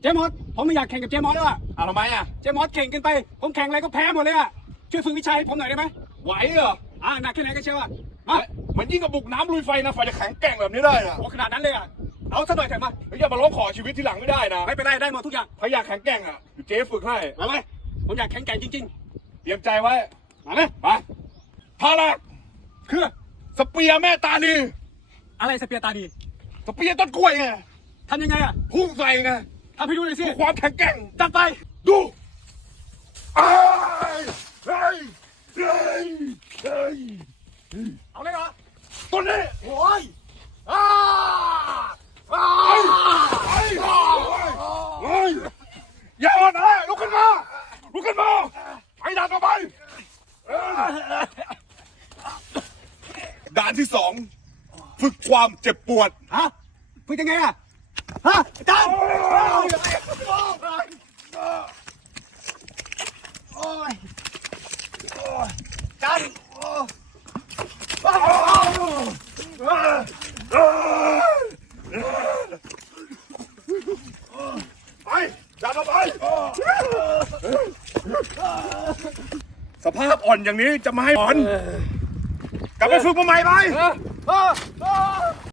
เจมอสผมไม่อยากแข่งกับเจมอสแล้วอะเอาทำไมอะ เจมอสเก่งเกินไปผมแข่งอะไรก็แพ้หมดเลยอะช่วยฝึกวิชาให้ผมหน่อยได้ไหมไหวเหรออ่าหนักแค่ไหนก็เชียวอะอะเหมือนยิ่งกับบุกน้ำลุยไฟนะไฟจะแข็งแกร่งแบบนี้ได้นะโอ้ขนาดนั้นเลยอะเอาสักหน่อยเถอะมาเฮ้ยอย่ามาร้องขอชีวิตที่หลังไม่ได้นะไม่เป็นไรได้หมดทุกอย่างถ้าอยากแข็งแกร่งอะเดี๋ยวเจ๊ฝึกให้มาเลยผมอยากแข่งแกร่งจริง เตรียมใจไว้ๆ มาเลยไปพาละคือสเปียร์แม่ตานีอะไรสเปียร์ตาดีสเปียร์ต้นกล้วยไงทำยังไงอะพุ่งใส่ไง ทำให้ดูหน่อยสิเพื่อความแข็งแกร่งจัดไป ดูอ้ายเฮ้ยเฮ้ยเฮ้ยเอาเลยเหรอตัวนี้โอ้ยอ้าอ้ายอ้ายอ้ายอ้ายอย่าอ่อนแอลุกขึ้นมาลุกขึ้นมาไปด่านต่อไปเออด่านที่สองฝึกความเจ็บปวดฮะฝึกยังไงอะฮะอาจารย์โอ้ยอาจารย์ ไปด่านต่อไป สภาพอ่อนอย่างนี้จะมาให้อ่อน กลับไปฝึกมาใหม่ไปเออเออ